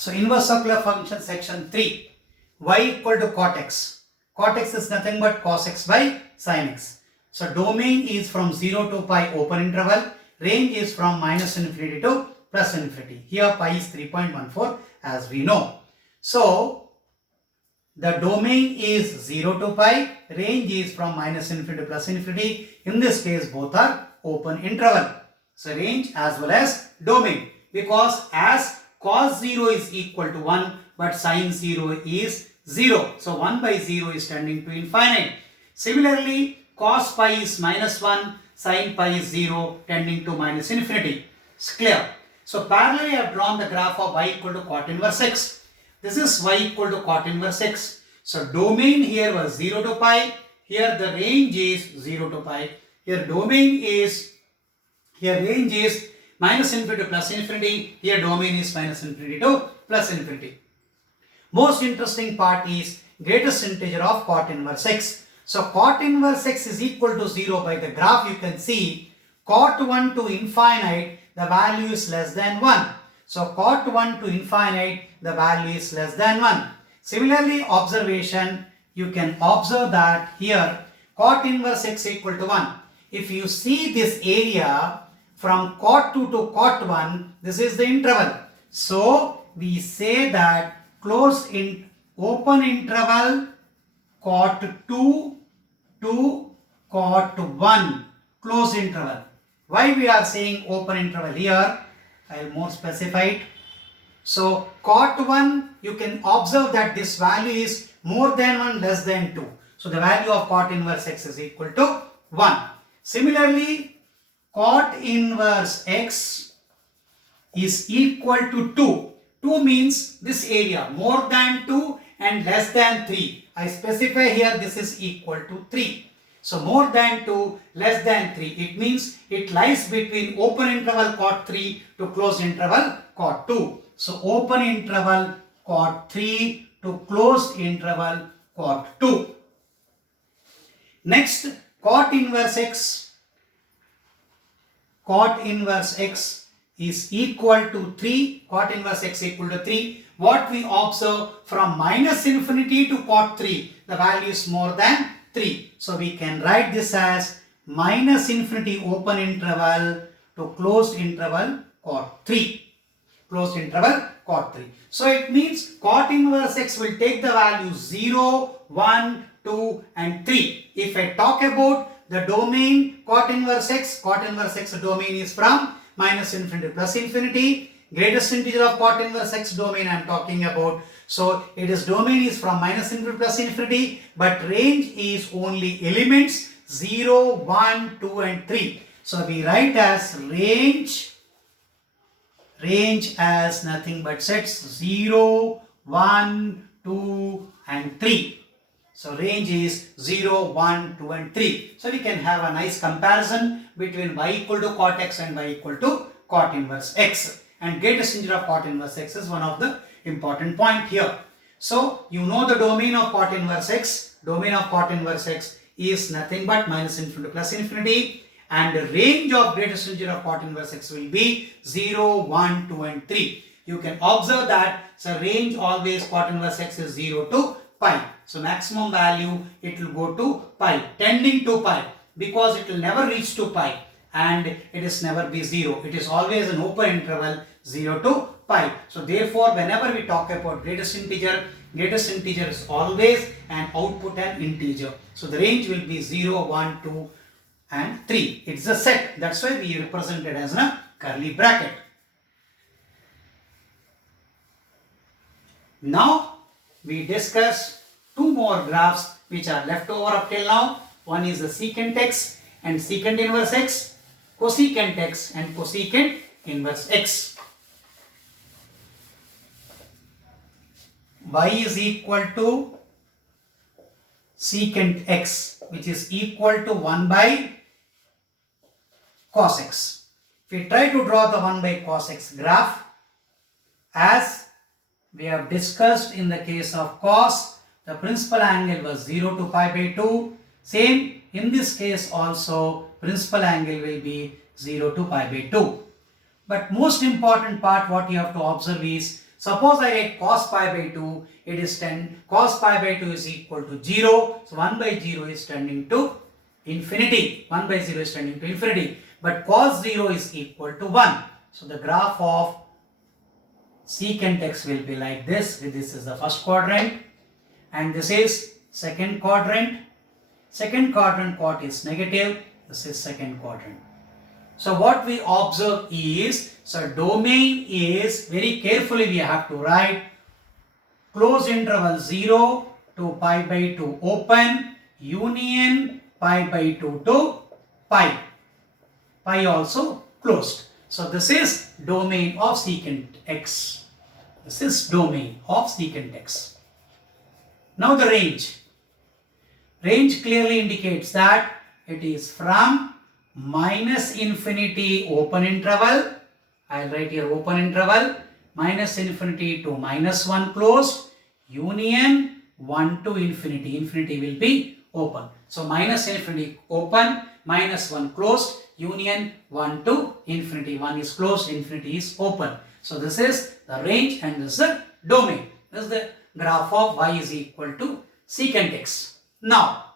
So inverse circular function section 3, y equal to cot x. Cot x is nothing but cos x by sin x. So domain is from 0 to pi open interval, range is from minus infinity to plus infinity. Here pi is 3.14 as we know. So the domain is 0 to pi, range is from minus infinity to plus infinity. In this case both are open interval. So range as well as domain, because as cos 0 is equal to 1 but sin 0 is 0. So 1 by 0 is tending to infinite. Similarly, cos pi is minus 1, sin pi is 0 tending to minus infinity. It's clear. So parallelly I have drawn the graph of y equal to cot inverse x. This is y equal to cot inverse x. So domain here was 0 to pi. Here the range is 0 to pi. Here domain is, here range is minus infinity to plus infinity. Here domain is minus infinity to plus infinity. Most interesting part is greatest integer of cot inverse x. So cot inverse x is equal to 0. By the graph you can see cot 1 to infinite, the value is less than 1. So cot 1 to infinite, the value is less than 1. Similarly, observation, you can observe that here cot inverse x equal to 1. If you see this area from cot 2 to cot 1, this is the interval. So we say that closed in open interval cot 2 to cot 1, closed interval. Why we are saying open interval here? I will more specify it. So cot 1, you can observe that this value is more than 1, less than 2. So the value of cot inverse x is equal to 1. Similarly, cot inverse x is equal to 2. 2 means this area more than 2 and less than 3. I specify here this is equal to 3. So more than 2, less than 3. It means it lies between open interval cot 3 to closed interval cot 2. So open interval cot 3 to closed interval cot 2. Next, cot inverse x. Cot inverse x is equal to 3. Cot inverse x equal to 3. What we observe from minus infinity to cot 3, the value is more than 3. So we can write this as minus infinity open interval to closed interval cot 3. Closed interval cot 3. So it means cot inverse x will take the value 0, 1, 2 and 3. If I talk about the domain cot inverse x domain is from minus infinity to plus infinity. Greatest integer of cot inverse x domain I am talking about. So it is domain is from minus infinity to plus infinity, but range is only elements 0, 1, 2 and 3. So we write as range as nothing but sets 0, 1, 2 and 3. So range is 0, 1, 2 and 3. So we can have a nice comparison between y equal to cot x and y equal to cot inverse x. And greatest integer of cot inverse x is one of the important point here. So you know the domain of cot inverse x. Domain of cot inverse x is nothing but minus infinity to plus infinity. And the range of greatest integer of cot inverse x will be 0, 1, 2 and 3. You can observe that so range always cot inverse x is 0 to pi. So maximum value it will go to pi, tending to pi, because it will never reach to pi and it is never be 0. It is always an open interval 0 to pi. So therefore whenever we talk about greatest integer is always an output and integer. So the range will be 0, 1, 2 and 3. It's a set. That's why we represent it as a curly bracket. Now we discuss two more graphs which are left over up till now. One is the secant x and secant inverse x, cosecant x and cosecant inverse x. Y is equal to secant x, which is equal to 1 by cos x. If we try to draw the 1 by cos x graph, as we have discussed in the case of cos, the principal angle was 0 to pi by 2. Same in this case also, principal angle will be 0 to pi by 2. But most important part what you have to observe is Suppose I write cos pi by 2, it is 10, cos pi by 2 is equal to 0, so 1 by 0 is tending to infinity, 1 by 0 is tending to infinity, but cos 0 is equal to 1. So the graph of secant x will be like this. This is the first quadrant and this is second quadrant. Second quadrant cot is negative, this is second quadrant. So what we observe is, so domain is, very carefully we have to write, close interval 0 to pi by 2 open, union pi by 2 to pi. Pi also closed. So this is domain of secant x. This is domain of secant x. Now the range. Range clearly indicates that it is from minus infinity open interval, I will write here open interval, minus infinity to minus 1 closed, union 1 to infinity, infinity will be open. So minus infinity open, minus 1 closed, union 1 to infinity, 1 is closed, infinity is open. So this is the range and this is the domain. This is the graph of y is equal to secant x. Now,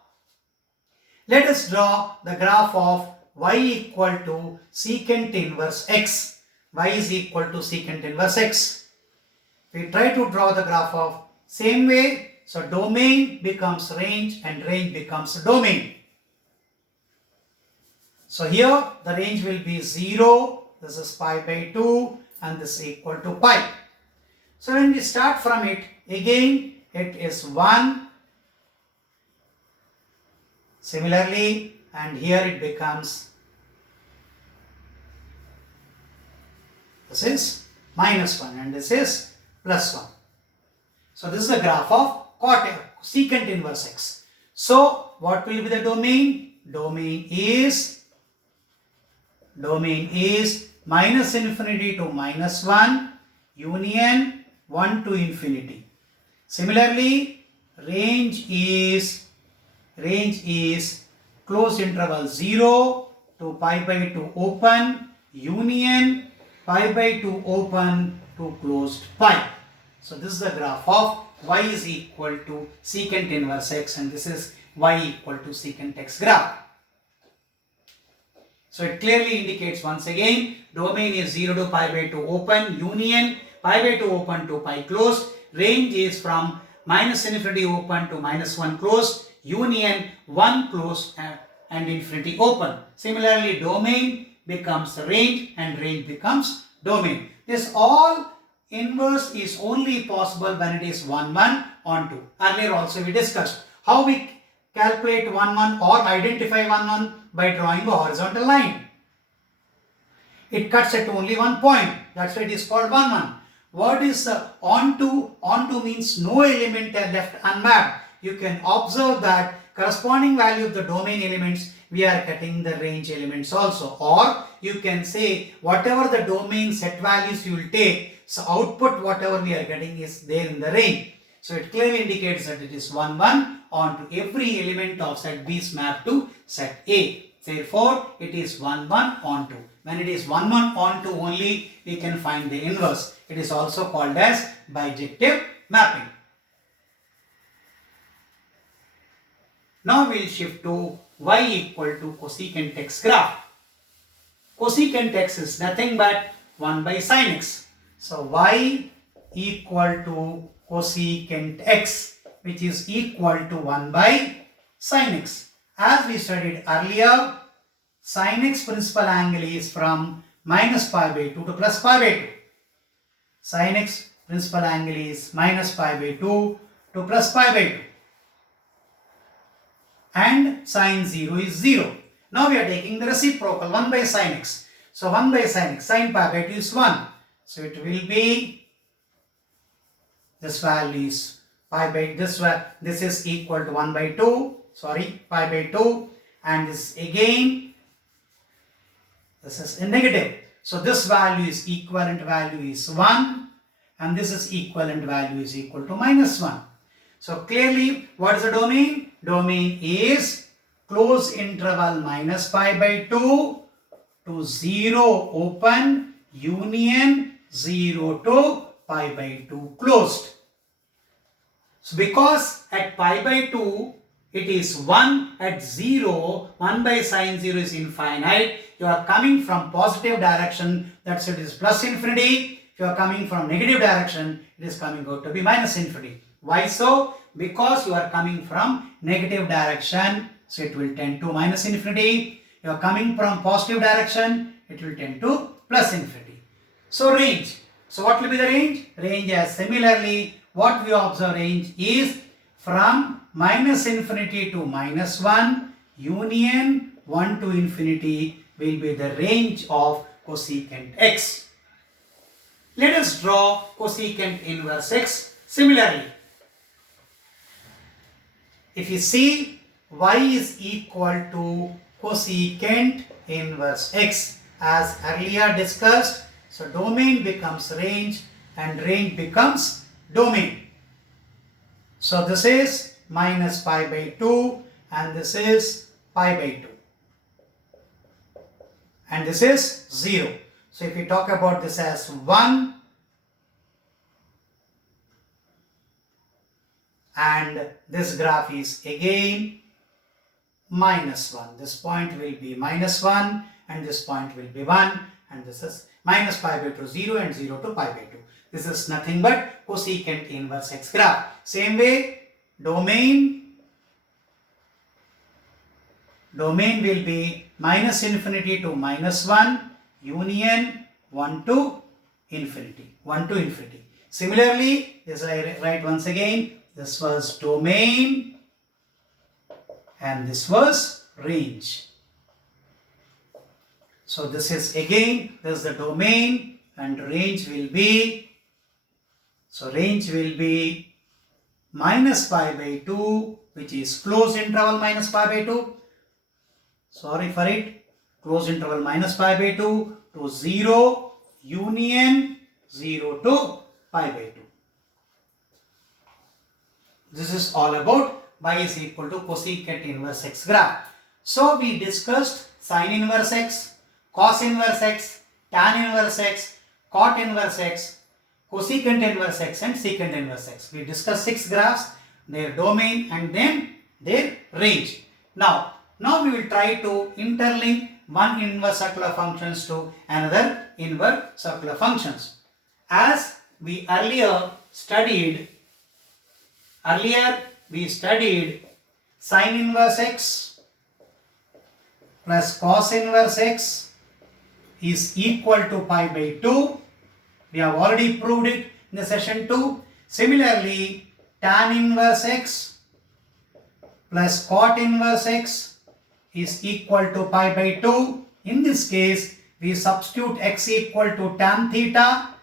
let us draw the graph of y equal to secant inverse x. Y is equal to secant inverse x. We try to draw the graph of same way. So domain becomes range and range becomes domain. So here the range will be 0. This is pi by 2 and this is equal to pi. So when we start from it, again it is 1. Similarly, and here it becomes, this is minus 1 and this is plus 1. So this is the graph of secant inverse x. So what will be the domain? Domain is minus infinity to minus 1, union 1 to infinity. Similarly, range is closed interval 0 to pi by 2 open, union pi by 2 open to closed pi. So this is the graph of y is equal to secant inverse x and this is y equal to secant x graph. So it clearly indicates once again, domain is 0 to pi by 2 open, union pi by 2 open to pi closed, range is from minus infinity open to minus 1 closed, union 1 closed and infinity open. Similarly, domain becomes range and range becomes domain. This all inverse is only possible when it is 1 1 on 2. Earlier also we discussed how we calculate 1 1 or identify 1 1 by drawing a horizontal line. It cuts at only one point. That's why it is called 1 1. What is onto? Onto means no element are left unmapped. You can observe that corresponding value of the domain elements, we are cutting the range elements also. Or you can say whatever the domain set values you will take, so output whatever we are getting is there in the range. So it clearly indicates that it is 1 1 onto every element of set B is mapped to set A. Therefore, it is 1 1 onto. When it is 1 1 onto only, we can find the inverse. It is also called as bijective mapping. Now we will shift to y equal to cosecant x graph. Cosecant x is nothing but 1 by sin x. So y equal to cosecant x, which is equal to 1 by sin x. As we studied earlier, sin x principal angle is from minus pi by 2 to plus pi by 2. Sin x principal angle is minus pi by 2 to plus pi by 2. And sin 0 is 0. Now we are taking the reciprocal 1 by sin x. So 1 by sin x, sin pi by 2 is 1. So it will be, this value is pi by, this is equal to 1 by 2, pi by 2, and this again, this is a negative. So this value is equivalent value is 1 and this is equivalent value is equal to minus 1. So clearly, what is the domain? Domain is close interval minus pi by 2 to 0 open, union 0 to pi by 2 closed. So because at pi by 2 it is 1, at 0, 1 by sine 0 is infinite. You are coming from positive direction, that's it is plus infinity. If you are coming from negative direction, it is coming out to be minus infinity. Why so? Because you are coming from negative direction, so it will tend to minus infinity. You are coming from positive direction, it will tend to plus infinity. So range. So what will be the range? Range as similarly, what we observe range is from minus infinity to minus 1, union 1 to infinity will be the range of cosecant x. Let us draw cosecant inverse x similarly. If you see, y is equal to cosecant inverse x as earlier discussed. So domain becomes range and range becomes domain. So this is minus pi by 2 and this is pi by 2. And this is 0. So if we talk about this as 1 and this graph is again minus 1. This point will be minus 1 and this point will be 1 and this is minus pi by 2 0 and 0 to pi by 2. This is nothing but cosecant inverse x graph. Same way domain will be minus infinity to minus 1 union 1 to infinity. Similarly, this I write once again, this was domain and this was range. So this is again, this is the domain and range will be, so range will be minus pi by 2, which is closed interval minus pi by 2. Sorry for it, closed interval minus pi by 2 to 0 union 0 to pi by 2. This is all about y is equal to cosecant inverse x graph. So we discussed sine inverse x, cos inverse x, tan inverse x, cot inverse x, cosecant inverse x and secant inverse x. We discussed 6 graphs, their domain and then their range. Now we will try to interlink one inverse circular functions to another inverse circular functions. As we earlier studied sine inverse x plus cos inverse x is equal to pi by 2. We have already proved it in the session 2. Similarly, tan inverse x plus cot inverse x is equal to pi by 2. In this case, we substitute x equal to tan theta.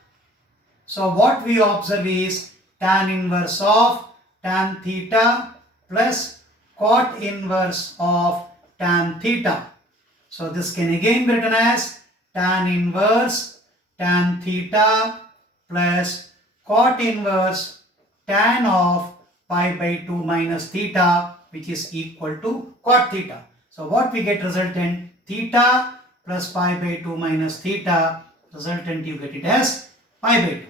So what we observe is tan inverse of tan theta plus cot inverse of tan theta. So this can again be written as tan inverse tan theta plus cot inverse tan of pi by 2 minus theta, which is equal to cot theta. So what we get resultant, theta plus pi by 2 minus theta, resultant you get it as pi by 2.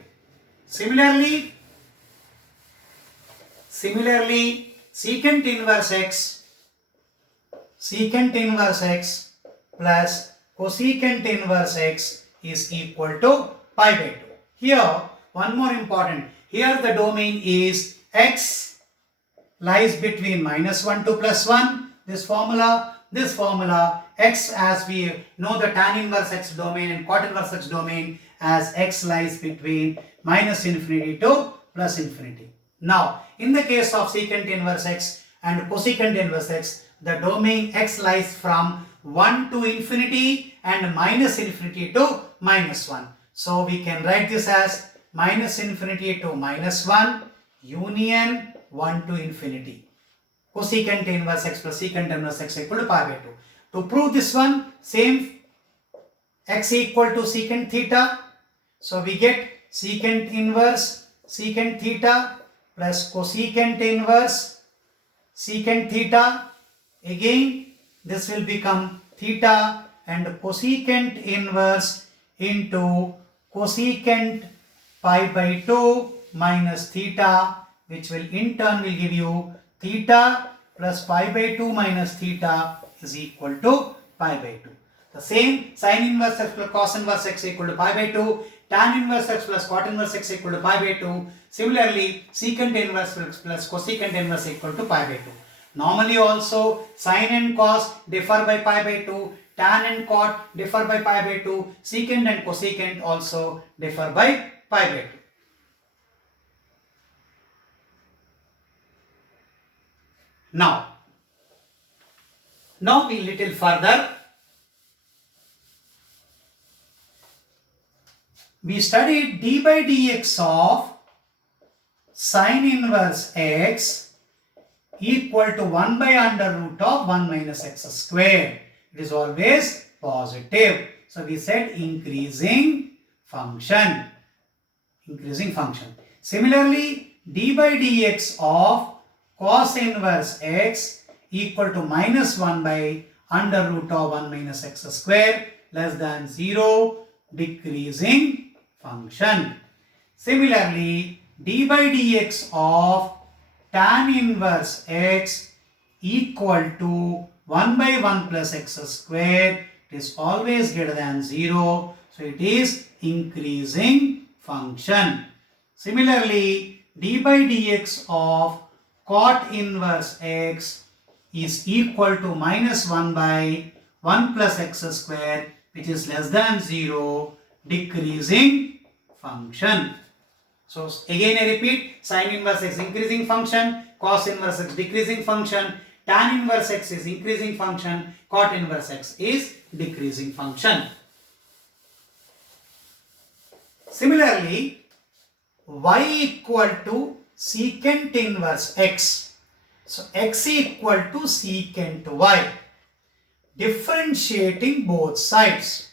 Similarly, secant inverse x plus cosecant inverse x is equal to pi by 2. Here, one more important, here the domain is x lies between minus 1 to plus 1. This formula, x, as we know the tan inverse x domain and cot inverse x domain, as x lies between minus infinity to plus infinity. Now, in the case of secant inverse x and cosecant inverse x, the domain x lies from 1 to infinity and minus infinity to minus 1. So we can write this as minus infinity to minus 1 union 1 to infinity. Cosecant inverse x plus secant inverse x equal to pi by 2. To prove this one, same, x equal to secant theta. So we get secant inverse secant theta plus cosecant inverse secant theta. Again, this will become theta and cosecant inverse into cosecant pi by 2 minus theta, which will in turn will give you theta plus pi by 2 minus theta is equal to pi by 2. The same sin inverse x plus cos inverse x equal to pi by 2, tan inverse x plus cot inverse x equal to pi by 2. Similarly, secant inverse x plus cosecant inverse equal to pi by 2. Normally also sin and cos differ by pi by 2, tan and cot differ by pi by 2, secant and cosecant also differ by pi by 2. Now we little further. We studied d by dx of sin inverse x equal to 1 by under root of 1 minus x square. It is always positive. So we said increasing function. Similarly, d by dx of cos inverse x equal to minus 1 by under root of 1 minus x square less than 0, decreasing function. Similarly, d by dx of tan inverse x equal to 1 by 1 plus x square, it is always greater than 0, so it is increasing function. Similarly, d by dx of cot inverse x is equal to minus 1 by 1 plus x square, which is less than 0, decreasing function. So again I repeat, sin inverse x increasing function, cos inverse x decreasing function, tan inverse x is increasing function, cot inverse x is decreasing function. Similarly, y equal to secant inverse x. So x equal to secant y. Differentiating both sides.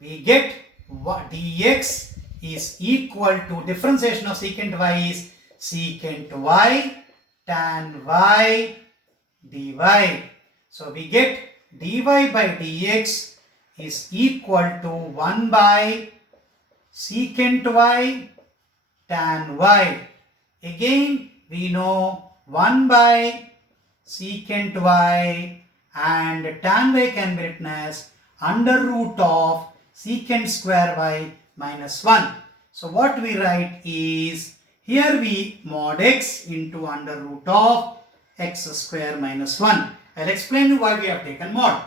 We get dx is equal to differentiation of secant y is secant y tan y dy. So we get dy by dx is equal to 1 by secant y tan y. Again we know 1 by secant y and tan y can be written as under root of secant square y minus 1. So what we write is, here we mod x into under root of x square minus 1. I'll explain you why we have taken mod.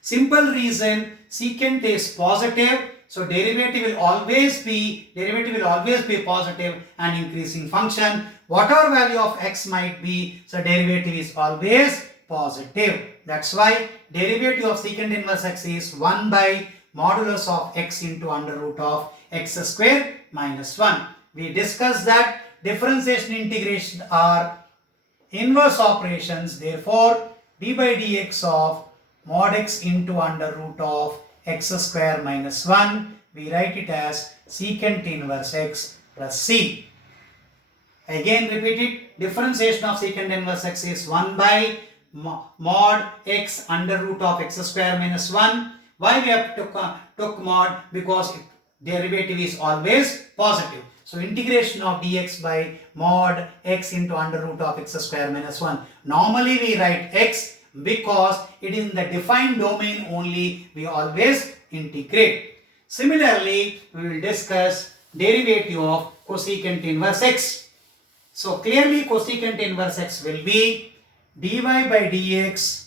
Simple reason, secant is positive, so derivative will always be positive and increasing function. Whatever value of x might be, so derivative is always positive. That's why derivative of secant inverse x is 1 by modulus of x into under root of x square minus 1. We discussed that differentiation integration are inverse operations. Therefore, d by dx of mod x into under root of x square minus 1, we write it as secant inverse x plus c. Again repeat it, differentiation of secant inverse x is 1 by mod x under root of x square minus 1. Why we have took mod? Because derivative is always positive. So integration of dx by mod x into under root of x square minus 1. Normally we write x because it is in the defined domain only, we always integrate. Similarly, we will discuss derivative of cosecant inverse x. So clearly cosecant inverse x will be dy by dx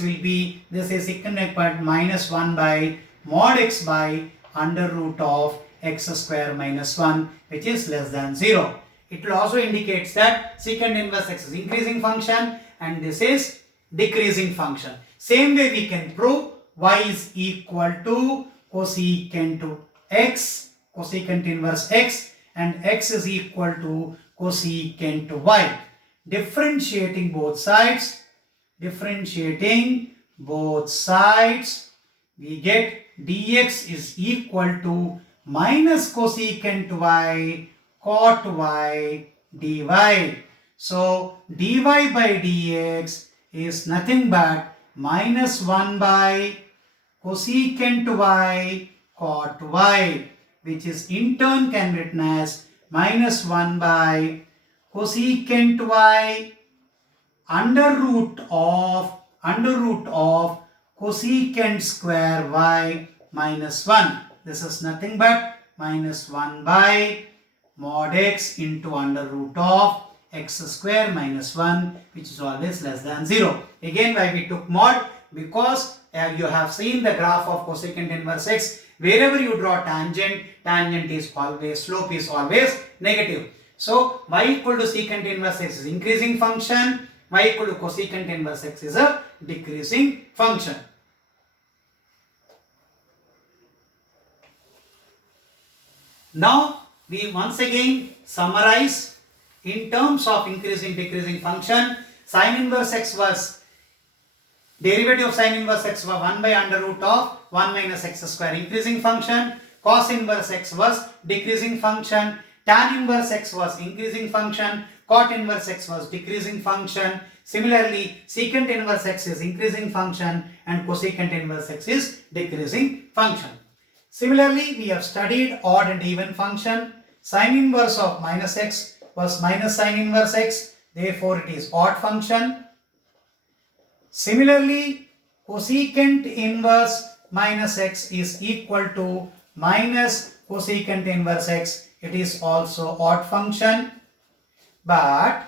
will be, this is secant x part minus 1 by mod x by under root of x square minus 1, which is less than 0. It will also indicates that secant inverse x is increasing function and this is decreasing function. Same way we can prove y is equal to cosecant x, cosecant inverse x, and x is equal to cosecant y. Differentiating both sides, we get dx is equal to minus cosecant y cot y dy. So dy by dx is nothing but minus 1 by cosecant y cot y, which is in turn can be written as minus 1 by cosecant y under root of cosecant square y minus 1. This is nothing but minus 1 by mod x into under root of x square minus 1, which is always less than 0. Again, why we took mod? Because you have seen the graph of cosecant inverse x. Wherever you draw tangent is always, slope is always negative. So, y equal to secant inverse x is increasing function, y equal to cosecant inverse x is a decreasing function. Now, we once again summarize in terms of increasing decreasing function. Sin inverse x was, derivative of sin inverse x was 1 by under root of 1 minus x square, increasing function. Cos inverse x was decreasing function. Tan inverse x was increasing function. Cot inverse x was decreasing function. Similarly, secant inverse x is increasing function and cosecant inverse x is decreasing function. Similarly, we have studied odd and even function. Sin inverse of minus x was minus sin inverse x, therefore it is odd function. Similarly, cosecant inverse minus x is equal to minus cosecant inverse x, it is also odd function. But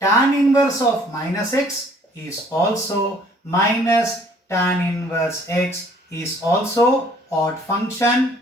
tan inverse of minus x is also minus tan inverse x is also odd function.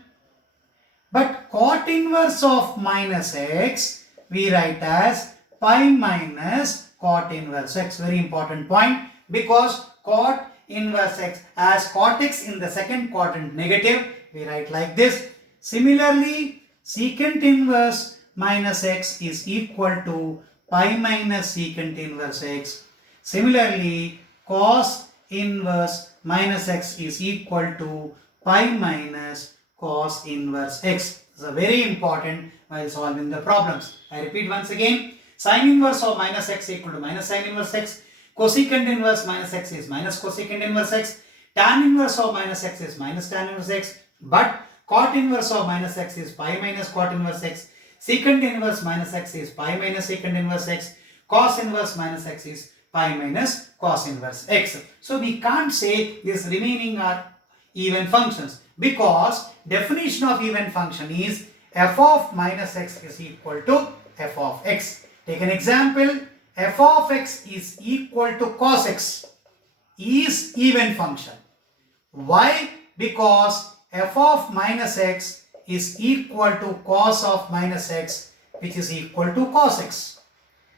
But cot inverse of minus x we write as pi minus cot inverse x. Very important point, because cot inverse x, as cot x in the second quadrant negative, we write like this. Similarly, secant inverse minus x is equal to pi minus secant inverse x. Similarly, cos inverse minus x is equal to pi minus cos inverse x. This is very important while solving the problems. I repeat once again, sin inverse of minus x equal to minus sin inverse x, cosecant inverse minus x is minus cosecant inverse x, tan inverse of minus x is minus tan inverse x, but cot inverse of minus x is pi minus cot inverse x, secant inverse minus x is pi minus secant inverse x, cos inverse minus x is pi minus cos inverse x. So we can't say these remaining are even functions, because definition of even function is f of minus x is equal to f of x. Take an example, f of x is equal to cos x is even function. Why? Because f of minus x is equal to cos of minus x, which is equal to cos x.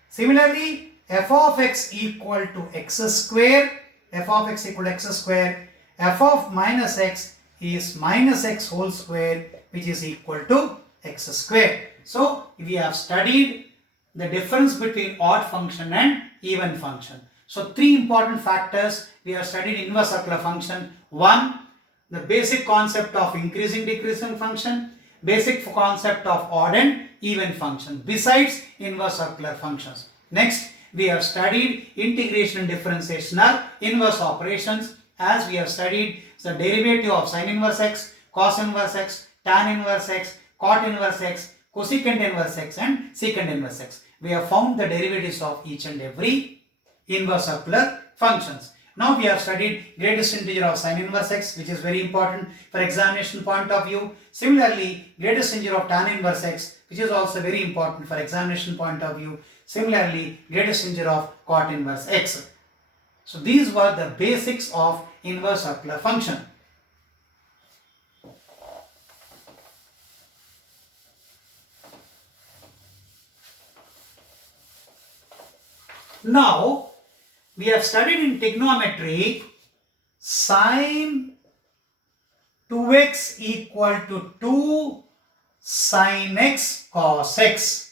Similarly, f of x equal to x square, f of x equal to x square, f of minus x is minus x whole square, which is equal to x square. So, we have studied the difference between odd function and even function. So, three important factors we have studied: inverse circular function. One, the basic concept of increasing decreasing function, basic concept of odd and even function, besides inverse circular functions. Next, we have studied integration and differentiation are inverse operations, as we have studied the derivative of sin inverse x, cos inverse x, tan inverse x, cot inverse x, cosecant inverse x and secant inverse x. We have found the derivatives of each and every inverse circular functions. Now we have studied greatest integer of sin inverse x, which is very important for examination point of view. Similarly, greatest integer of tan inverse x, which is also very important for examination point of view. Similarly, greatest integer of cot inverse x. So these were the basics of inverse circular function. Now, we have studied in trigonometry sin 2x equal to 2 sin x cos x.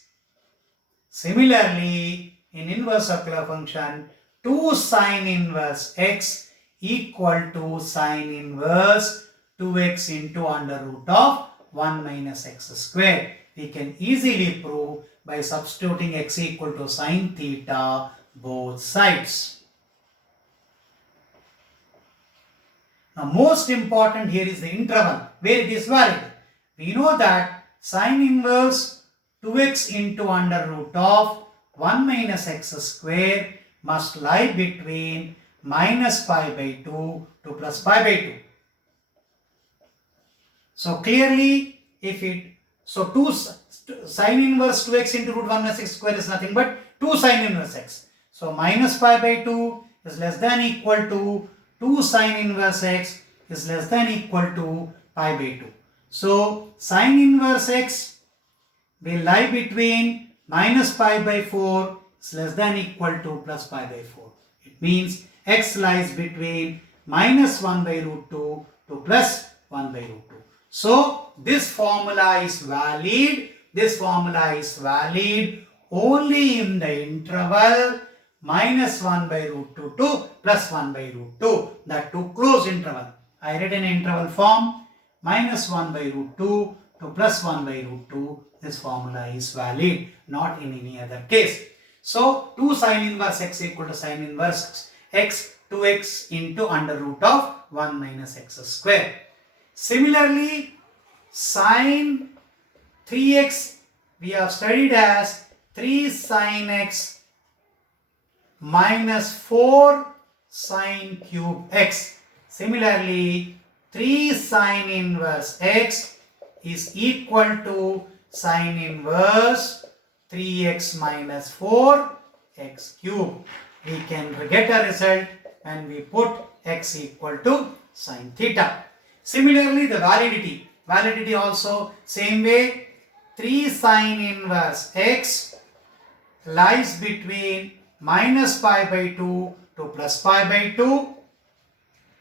Similarly, in inverse circular function, 2 sin inverse x equal to sin inverse 2x into under root of 1 minus x square. We can easily prove by substituting x equal to sin theta both sides. Now most important here is the interval where it is valid. We know that sine inverse 2x into under root of 1 minus x square must lie between minus pi by 2 to plus pi by 2. So clearly, so 2 sine inverse 2x into root 1 minus x square is nothing but 2 sine inverse x. So minus pi by 2 is less than equal to 2 sine inverse x is less than equal to pi by 2. So sine inverse x will lie between minus pi by 4 is less than equal to plus pi by 4. It means x lies between minus 1 by root 2 to plus 1 by root 2. So this formula is valid. This formula is valid only in the interval minus 1 by root 2 to plus 1 by root 2. That to close interval. I read in interval form minus 1 by root 2 to plus 1 by root 2. This formula is valid, not in any other case. So 2 sine inverse x equal to sine inverse x 2x into under root of 1 minus x square. Similarly, sine 3x we have studied as 3 sine x minus 4 sine cube x. Similarly, 3 sine inverse x is equal to sine inverse 3x minus 4 x cube. We can get a result and we put x equal to sine theta. Similarly, the validity also same way. 3 sine inverse x lies between minus pi by 2 to plus pi by 2.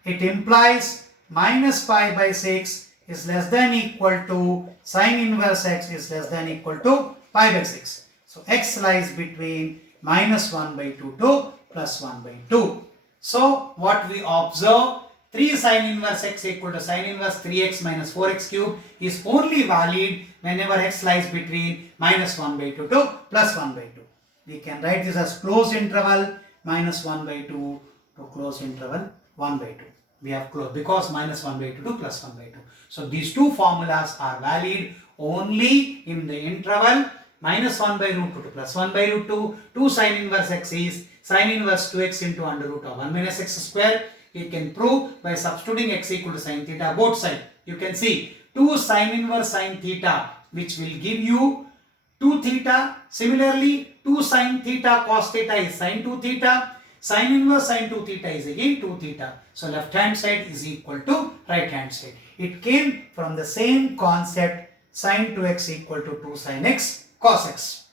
It implies minus pi by 6 is less than equal to sine inverse x is less than equal to pi by 6. So x lies between minus 1 by 2 to plus 1 by 2. So what we observe, 3 sine inverse x equal to sine inverse 3x minus 4x cube is only valid whenever x lies between minus 1 by 2 to plus 1 by 2. We can write this as closed interval minus 1 by 2 to closed interval 1 by 2. We have closed because minus 1 by 2 to plus 1 by 2. So these two formulas are valid only in the interval minus 1 by root 2 to plus 1 by root 2. 2 sine inverse x is sine inverse 2x into under root of 1 minus x square. You can prove by substituting x equal to sine theta both sides. You can see 2 sine inverse sine theta which will give you 2 theta. Similarly, 2 sine theta cos theta is sine 2 theta. Sine inverse sine 2 theta is again 2 theta. So left hand side is equal to right hand side. It came from the same concept, sine 2x equal to 2 sine x cos x.